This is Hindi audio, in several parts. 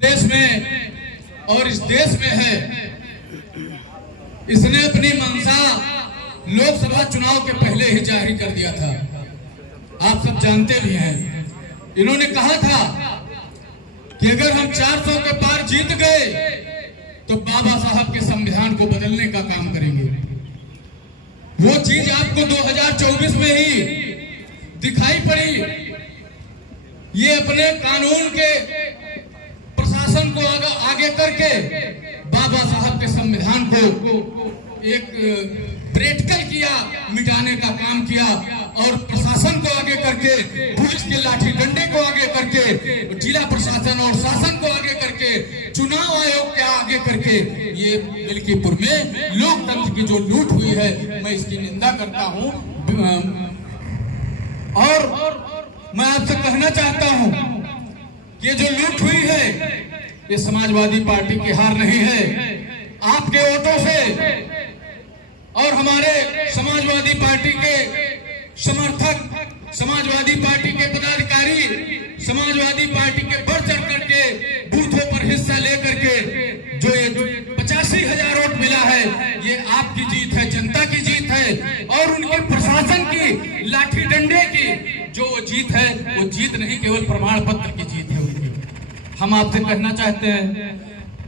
देश में और इस देश में है। इसने अपनी मंशा लोकसभा चुनाव के पहले ही जारी कर दिया था, आप सब जानते भी हैं। इन्होंने कहा था कि अगर हम 400 के पार जीत गए तो बाबा साहब के संविधान को बदलने का काम करेंगे। वो चीज आपको 2024 में ही दिखाई पड़ी। ये अपने कानून के प्रशासन को आगे करके बाबा साहब के संविधान को एक प्रैक्टिकल किया, मिटाने का काम किया, और प्रशासन को आगे करके, पुलिस के लाठी डंडे को आगे करके, जिला प्रशासन और शासन को आगे करके, चुनाव आयोग के आगे करके ये मिल्कीपुर में लोकतंत्र की जो लूट हुई है, मैं इसकी निंदा करता हूं। और मैं आपसे कहना चाहता हूं कि जो लूट हुई है ये समाजवादी पार्टी की हार नहीं है। आपके वोटों से और हमारे समाजवादी पार्टी के समर्थक, समाजवादी पार्टी के पदाधिकारी, समाजवादी पार्टी के बढ़ चढ़ करके बूथों पर हिस्सा लेकर के जो ये 85,000 वोट मिला है, ये आपकी जीत है, जनता की जीत है। और उनके प्रशासन की लाठी डंडे की जो वो जीत है, वो जीत नहीं, केवल प्रमाण पत्र की जीत है उनकी। हम आपसे कहना चाहते हैं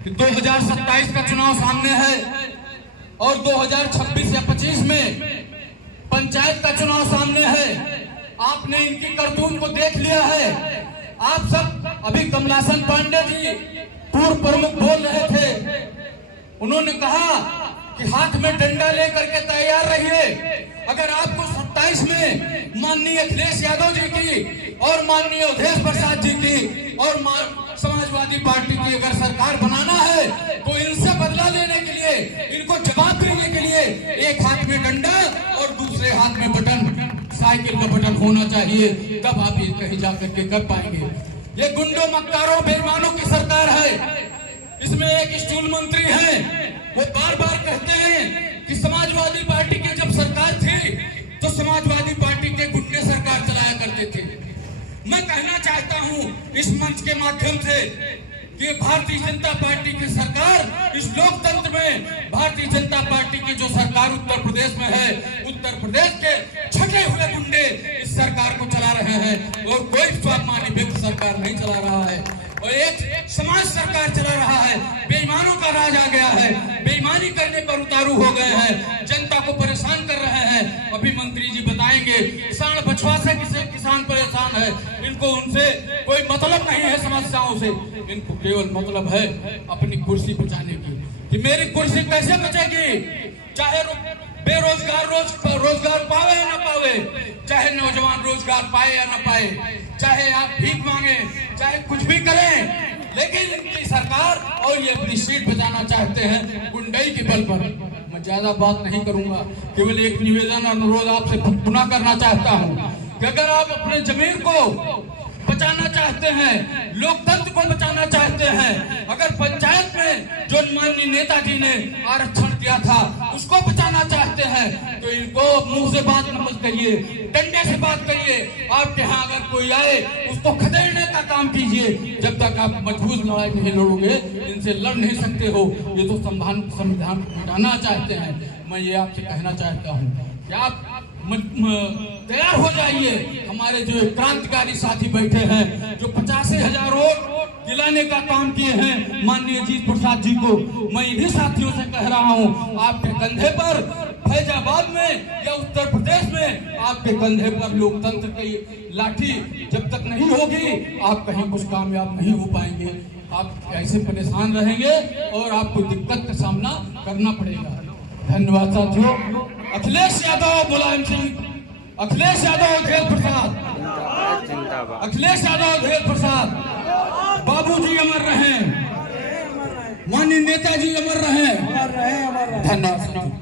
कि 2027 का चुनाव सामने है और 2026 या 25 में पंचायत का चुनाव सामने है। आपने इनकी करतूत को देख लिया है। आप सब, अभी कमलासन पांडे जी पूर्व प्रमुख बोल रहे थे, उन्होंने कहा कि हाथ में डंडा लेकर के तैयार रहिए। अगर आपको 27 में माननीय अखिलेश यादव जी की और माननीय अवधेश प्रसाद जी की और समाजवादी पार्टी की अगर सरकार बनाना है तो इनसे बदला लेने के लिए, इनको जवाब देने के लिए एक हाथ में डंडा और दूसरे हाथ में बटन, साइकिल का बटन होना चाहिए, तब आप ये कहीं जाकर के कर पाएंगे। ये गुंडों, मक्कारों, बेईमानों की सरकार है। इसमें एक स्टूल मंत्री है, वो बार बार कहते हैं कि समाजवादी पार्टी की जब सरकार थी तो समाजवादी पार्टी के गुंडे सरकार चलाया करते थे। मैं कहना चाहता हूं इस मंच के माध्यम से कि भारतीय जनता पार्टी की सरकार, इस लोकतंत्र में भारतीय जनता पार्टी की जो सरकार उत्तर प्रदेश में है, उत्तर प्रदेश के छटे हुए गुंडे इस सरकार को चला रहे हैं और कोई स्वाभिमानी व्यक्ति सरकार नहीं चला रहा है और एक समाज सरकार चला रहा है। बेईमानों का राज आ गया है, बेईमानी करने पर उतारू हो गए हैं, जनता को परेशान कर रहे हैं। अभी मंत्री जी बताएंगे सांड बछवा से किसान परेशान है, इनको उनसे कोई मतलब नहीं है समस्याओं से, इनको केवल मतलब है अपनी कुर्सी बचाने की कि मेरी कुर्सी कैसे बचेगी। चाहे बेरोजगार रोजगार पावे या न पावे, चाहे नौजवान रोजगार पाए या न पाए, चाहे आप भीख मांगे, चाहे कुछ भी करें, लेकिन इनकी सरकार और ये अपनी सीट बचाना चाहते हैं गुंडई के बल पर। मैं ज्यादा बात नहीं करूंगा, केवल एक निवेदन, अनुरोध आपसे पुनः करना चाहता हूं कि अगर आप अपने जमीन को बचाना चाहते हैं, लोकतंत्र को बचाना चाहते हैं, अगर पंचायत में जो माननीय नेताजी ने आरक्षण दिया था उसको बचाना चाहते हैं, तो इनको मुंह से बात मत करिए, डंडे से बात करिए। आपके यहाँ अगर कोई आए उसको खदेड़ने का काम कीजिए। जब तक आप मजबूत लड़ाई नहीं लड़ोगे, इनसे लड़ नहीं सकते हो। ये तो संविधान हटाना चाहते हैं। मैं ये आपसे कहना चाहता हूँ कि आप तैयार हो जाइए। हमारे जो क्रांतिकारी साथी बैठे हैं, जो 85,000 वोट दिलाने का काम किए हैं माननीय जीत प्रसाद जी को, मैं इन्हीं साथियों से कह रहा हूं, आपके कंधे पर फैजाबाद में या उत्तर प्रदेश में आपके कंधे पर लोकतंत्र की लाठी जब तक नहीं होगी, आप कहीं कुछ कामयाब नहीं हो पाएंगे। आप ऐसे परेशान रहेंगे और आपको दिक्कत का सामना करना पड़ेगा। धन्यवाद साथियों। अखिलेश यादव, मुलायम सिंह, अखिलेश यादव, अवधेश प्रसाद, अखिलेश यादव, अवधेश प्रसाद, बाबूजी अमर रहें, माननीय नेताजी अमर रहें। धन्यवाद।